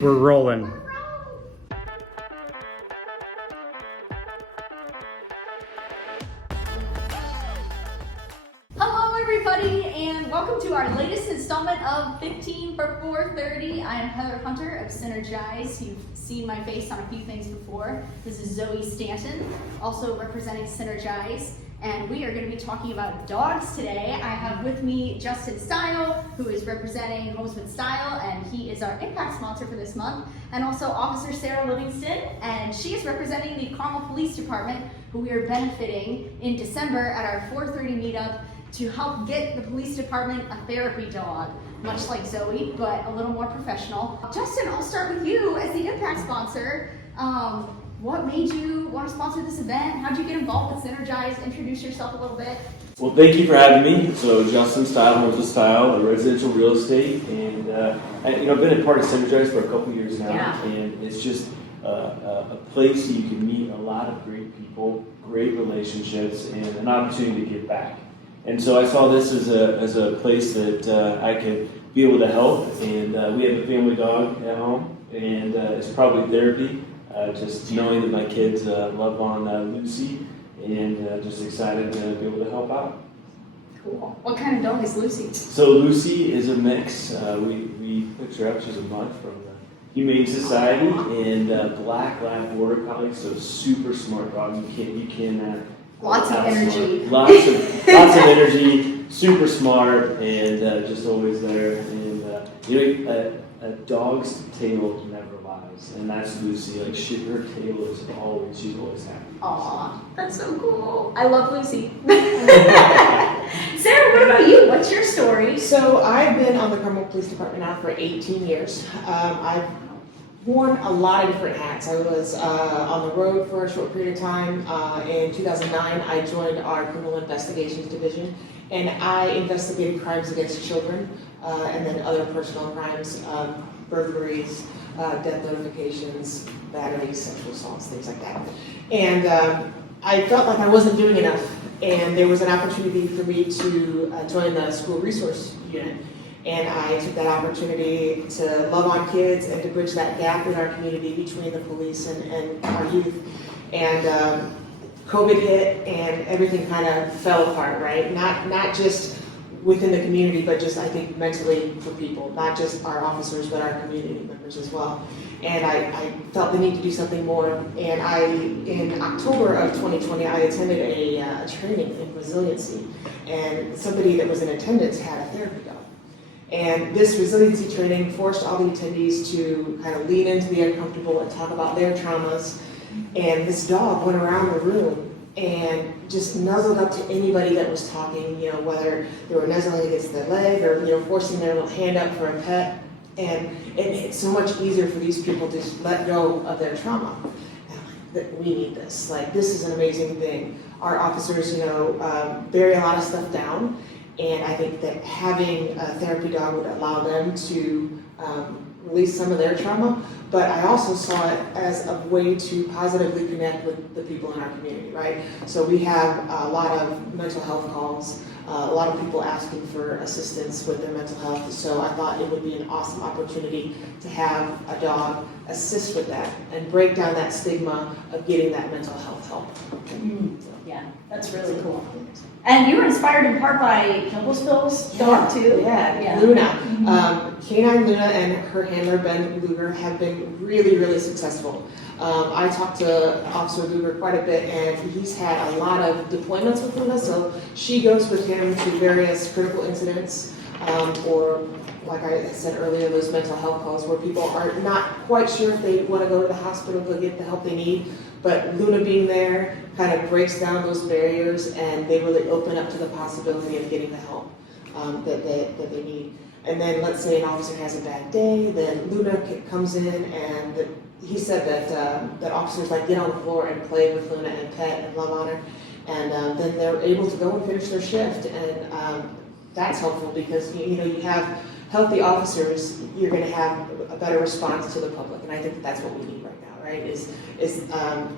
We're rolling. Hello everybody and welcome to our latest installment of 15 for 4:30. I am Heather Hunter of Synergize. You've seen my face on a few things before. This is Zoe Stanton, also representing Synergize. And we are going to be talking about dogs today. I have with me Justin Style, who is representing Homes with Style, and he is our impact sponsor for this month. And also Officer Sarah Livingston, and she is representing the Carmel Police Department, who we are benefiting in December at our 4:30 meetup to help get the police department a therapy dog, much like Zoe, but a little more professional. Justin, I'll start with you as the impact sponsor. What made you want to sponsor this event? How'd you get involved with Synergize? Introduce yourself a little bit. Well, thank you for having me. So, Justin Style, Homes with Style, a residential real estate, and I've been a part of Synergize for a couple years now, and it's just a place that you can meet a lot of great people, great relationships, and an opportunity to give back. And so I saw this as a place that I could be able to help, and we have a family dog at home, and it's probably therapy. Just knowing that my kids love on Lucy, and just excited to be able to help out. Cool. What kind of dog is Lucy? So Lucy is a mix. We picked her up. She's a mutt from the Humane Society, and black lab border collie. So super smart dog. You can Lots of energy. Lots of energy. Super smart, and just always there. And a dog's tail never lies, and that's Lucy. Like her tail is she's always happy. Aw, that's so cool. I love Lucy. Sarah, what about you? What's your story? So I've been on the Carmel Police Department now for 18 years. I've worn a lot of different hats. I was on the road for a short period of time. In 2009, I joined our Criminal Investigations Division, and I investigated crimes against children, and then other personal crimes, burglaries, death notifications, batteries, sexual assaults, things like that. And I felt like I wasn't doing enough, and there was an opportunity for me to join the school resource unit. And I took that opportunity to love on kids and to bridge that gap in our community between the police and our youth. And COVID hit, and everything kind of fell apart, right? Not just within the community, but just I think mentally for people, not just our officers, but our community members as well. And I felt the need to do something more. And in October of 2020, I attended a training in resiliency, and somebody that was in attendance had a therapy dog. And this resiliency training forced all the attendees to kind of lean into the uncomfortable and talk about their traumas. And this dog went around the room and just nuzzled up to anybody that was talking, whether they were nuzzling against their leg or, forcing their little hand up for a pet. And it's so much easier for these people to just let go of their trauma. That we need this. Like, this is an amazing thing. Our officers, bury a lot of stuff down. And I think that having a therapy dog would allow them to release some of their trauma, but I also saw it as a way to positively connect with the people in our community, right? So we have a lot of mental health calls, a lot of people asking for assistance with their mental health, so I thought it would be an awesome opportunity to have a dog assist with that and break down that stigma of getting that mental health help. Yeah, that's really cool. And you were inspired in part by Noblesville's dog too? Yeah. Luna. Canine Luna and her handler, Ben Luger, have been really, really successful. I talked to Officer Luger quite a bit, and he's had a lot of deployments with Luna, so she goes with him to various critical incidents, or like I said earlier, those mental health calls where people are not quite sure if they want to go to the hospital to get the help they need. But Luna being there kind of breaks down those barriers, and they really open up to the possibility of getting the help that they need. And then let's say an officer has a bad day, then Luna comes in, and he said that officers like get on the floor and play with Luna and pet and love on her, and then they're able to go and finish their shift. And that's helpful because you have healthy officers, you're going to have a better response to the public, and I think that's what we need right now, right? Is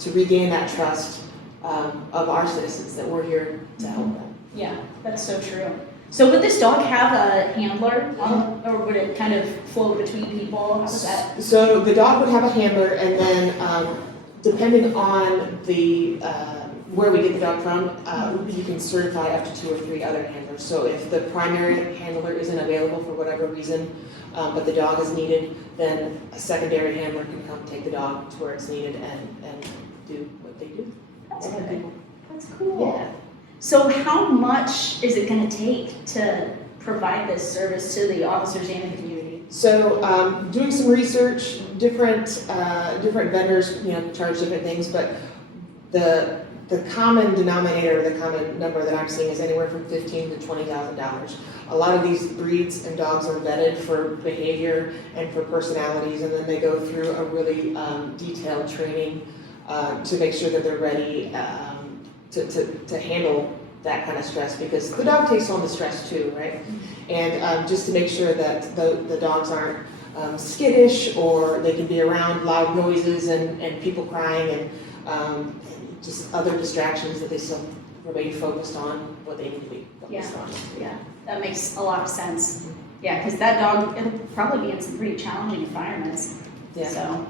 to regain that trust of our citizens that we're here to help them. Yeah, that's so true. So would this dog have a handler, or would it kind of float between people? How was that? So the dog would have a handler, and then depending on the where we get the dog from, you can certify up to 2 or 3 other handlers. So if the primary handler isn't available for whatever reason, but the dog is needed, then a secondary handler can come take the dog to where it's needed and do what they do. That's good. That's cool. Yeah. So how much is it going to take to provide this service to the officers and the community? So doing some research, different vendors, charge different things, but the common denominator, the common number that I'm seeing is anywhere from $15,000 to $20,000. A lot of these breeds and dogs are vetted for behavior and for personalities, and then they go through a really detailed training to make sure that they're ready to handle that kind of stress, because the dog takes on the stress too, right? And just to make sure that the dogs aren't skittish, or they can be around loud noises and people crying and just other distractions, that they still remain focused on what they need to be focused on. Yeah, that makes a lot of sense. Yeah, because that dog, it'll probably be in some pretty challenging environments. Yeah. So.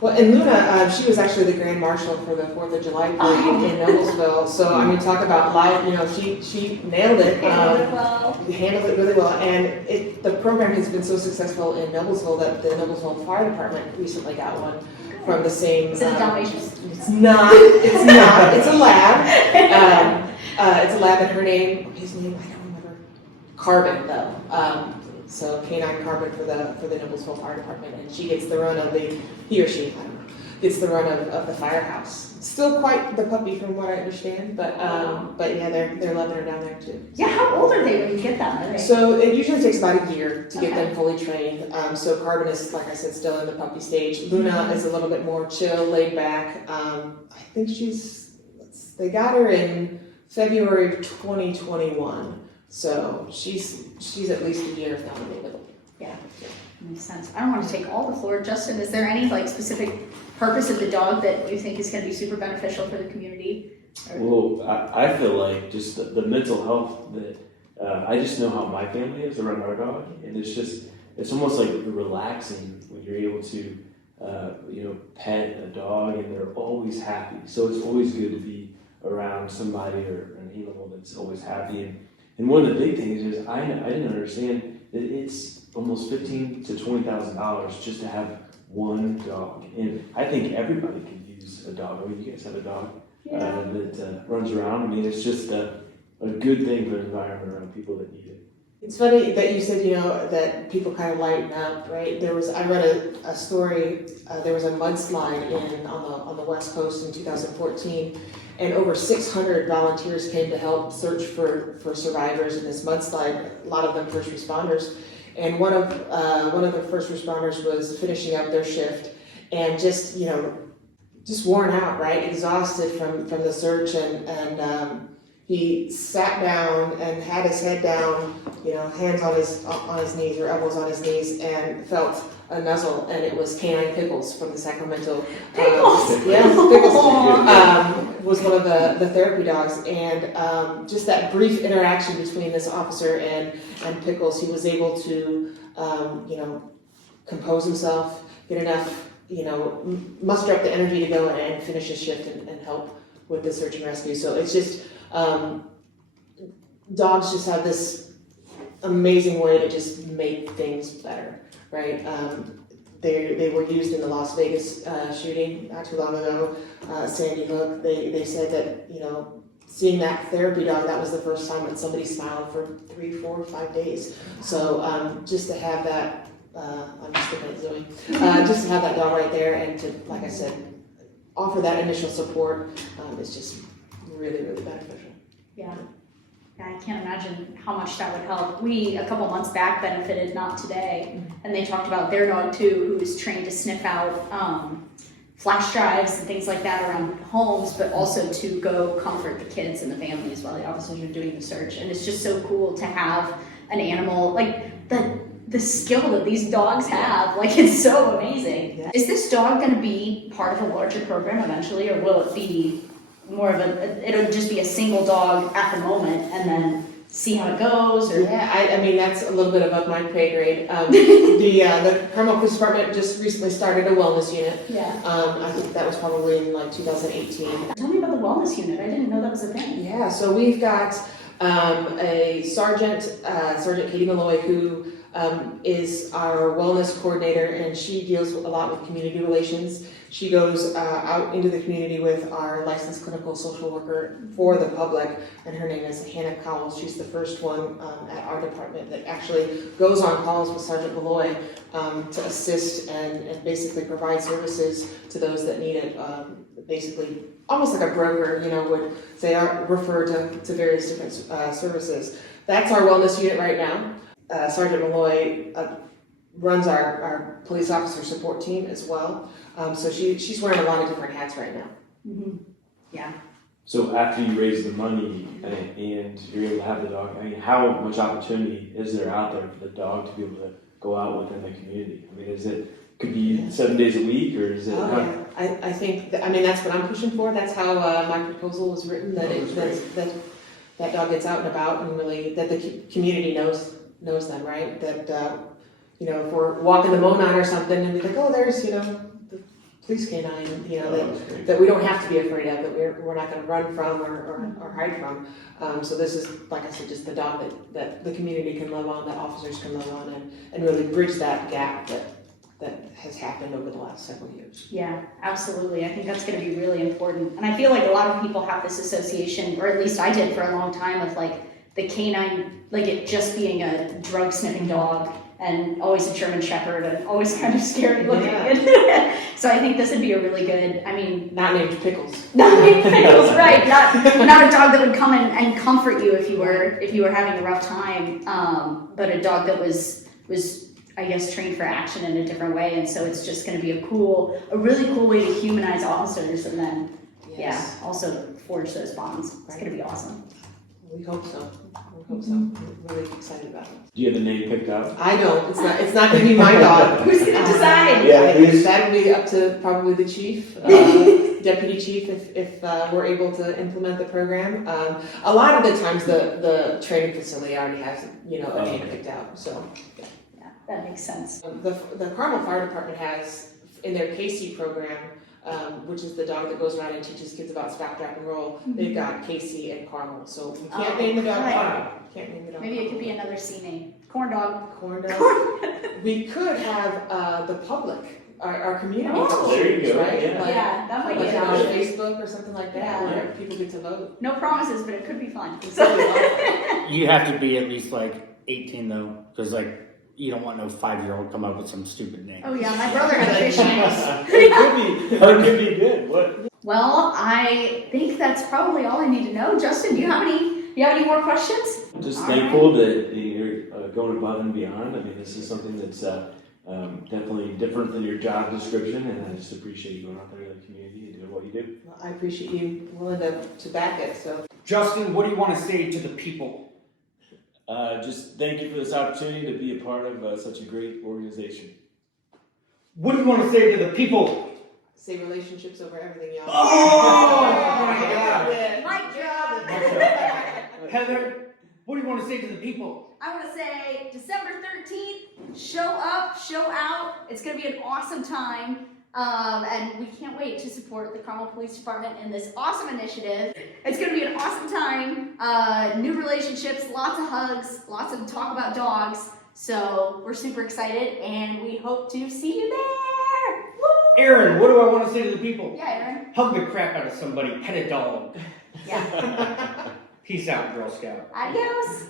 Well, and Luna, she was actually the Grand Marshal for the 4th of July parade in Noblesville. So, I mean, talk about live, she nailed it. Handled it well. Handled it really well. And the program has been so successful in Noblesville that the Noblesville Fire Department recently got one from the same. Is it a Dalmatian? It's not. It's a lab. It's a lab, and his name, I don't remember. Carbon, though. So Canine Carbon for the Noblesville Fire Department, and he or she, I don't know, gets the run of the firehouse. Still quite the puppy from what I understand, but yeah, they're loving her down there too. Yeah, how old are they when you get them? So it usually takes about a year to get them fully trained. So Carbon is, like I said, still in the puppy stage. Luna is a little bit more chill, laid back. I think they got her in February of 2021. So she's at least a year, if not a little bit. Yeah, makes sense. I don't want to take all the floor. Justin, is there any specific purpose of the dog that you think is going to be super beneficial for the community? Well, I feel like just the mental health that I just know how my family is around our dog, and it's almost like relaxing when you're able to pet a dog, and they're always happy. So it's always good to be around somebody or an animal that's always happy. And one of the big things is I didn't understand that it's almost $15,000 to $20,000 just to have one dog. And I think everybody could use a dog. I mean, you guys have a dog that runs around. I mean, it's just a good thing for the environment around people that need it. It's funny that you said, that people kind of lighten up, right? I read a story, there was a mudslide on the West Coast in 2014, and over 600 volunteers came to help search for survivors in this mudslide, a lot of them first responders. And one of the first responders was finishing up their shift and just worn out, right? Exhausted from the search, and he sat down and had his head down, hands on his knees or elbows on his knees, and felt a nuzzle, and it was Canine Pickles from the Sacramento. Pickles! Pickles was one of the therapy dogs, and just that brief interaction between this officer and Pickles, he was able to, compose himself, get enough, muster up the energy to go and finish his shift and help with the search and rescue. So it's just, dogs just have this amazing way to just make things better, right? They were used in the Las Vegas shooting not too long ago, Sandy Hook. They said that, seeing that therapy dog, that was the first time that somebody smiled for 3, 4, 5 days. So just to have that, I'm just looking at Zoe, just to have that dog right there and to, like I said, offer that initial support is just really, really beneficial. Yeah. I can't imagine how much that would help. We, a couple months back, benefited Not Today, and they talked about their dog too, who was trained to sniff out flash drives and things like that around homes, but also to go comfort the kids and the families while the officers are doing the search. And it's just so cool to have an animal, like the skill that these dogs have, it's so amazing. Yeah. Is this dog going to be part of a larger program eventually, or will it be more of it'll just be a single dog at the moment, and then see how it goes? Or Yeah, I mean, that's a little bit above my pay grade. The Carmel Police Department just recently started a wellness unit. yeah. I think that was probably in like 2018. Tell me about the wellness unit. I didn't know that was a thing. Yeah, so we've got a Sergeant Katie Malloy, who is our wellness coordinator, and she deals a lot with community relations. She goes out into the community with our licensed clinical social worker for the public, and her name is Hannah Cowles. She's the first one at our department that actually goes on calls with Sergeant Malloy to assist and basically provide services to those that need it. Basically, almost like a broker, would say refer to various different services. That's our wellness unit right now. Sergeant Malloy runs our police officer support team as well. So she's wearing a lot of different hats right now. Mm-hmm. Yeah. So after you raise the money and you're able to have the dog, I mean, how much opportunity is there out there for the dog to be able to go out within the community? I mean, could be 7 days a week, or is it? I think that's what I'm pushing for. That's how my proposal was written. That dog gets out and about, and really that the community knows them, right? That if we're walking the Monon or something, and be like, oh, there's the police canine, that we don't have to be afraid of, that we're not going to run from or hide from. So this is, like I said, just the dog that the community can love on, that officers can love on, and really bridge that gap that has happened over the last several years. Yeah, absolutely. I think that's going to be really important. And I feel like a lot of people have this association, or at least I did for a long time, with like the canine, like it just being a drug sniffing dog and always a German Shepherd and always kind of scary looking. Yeah. So I think this would be a really good, not named Pickles. Not named Pickles, right. Not a dog that would come and comfort you if you were having a rough time, but a dog that was I guess trained for action in a different way, and so it's just going to be a really cool way to humanize officers, and then also forge those bonds. It's going to be awesome. We hope so. We're really excited about it. Do you have the name picked out? I don't. It's not going to be my dog. Who's going to decide? That'll be up to probably the chief, deputy chief, if we're able to implement the program. A lot of the times, the training facility already has a name picked out. So. That makes sense. The Carmel Fire Department has, in their Casey program, which is the dog that goes around and teaches kids about stop, drop, and roll, they've got Casey and Carmel. So we can't name the dog Carmel. Can't name the dog Maybe it could be another C name. Corn dog. Corn dog. We could have the public, our community. There you go. Right? Yeah. That might be on an Facebook or something like that, where people get to vote. No promises, but it could be fun. You have to be at least like 18 though, because you don't want no 5-year-old come up with some stupid name. Oh yeah, my brother had fish names. It could be good. What? Well, I think that's probably all I need to know. Justin, do you have any more questions? Just thankful that you're going above and beyond. I mean, this is something that's definitely different than your job description, and I just appreciate you going out there in the community and doing what you do. Well, I appreciate you willing to back it. So, Justin, what do you want to say to the people? Just thank you for this opportunity to be a part of such a great organization. What do you want to say to the people? say relationships over everything, y'all. Oh! Mic drop. Heather, what do you want to say to the people? I want to say December 13th, show up, show out. It's going to be an awesome time. And we can't wait to support the Carmel Police Department in this awesome initiative. It's going to be an awesome time. New relationships, lots of hugs, lots of talk about dogs. So we're super excited, and we hope to see you there. Woo! Aaron, what do I want to say to the people? Yeah, Aaron. Hug the crap out of somebody, pet a dog. Yeah. Peace out, Girl Scout. Adios.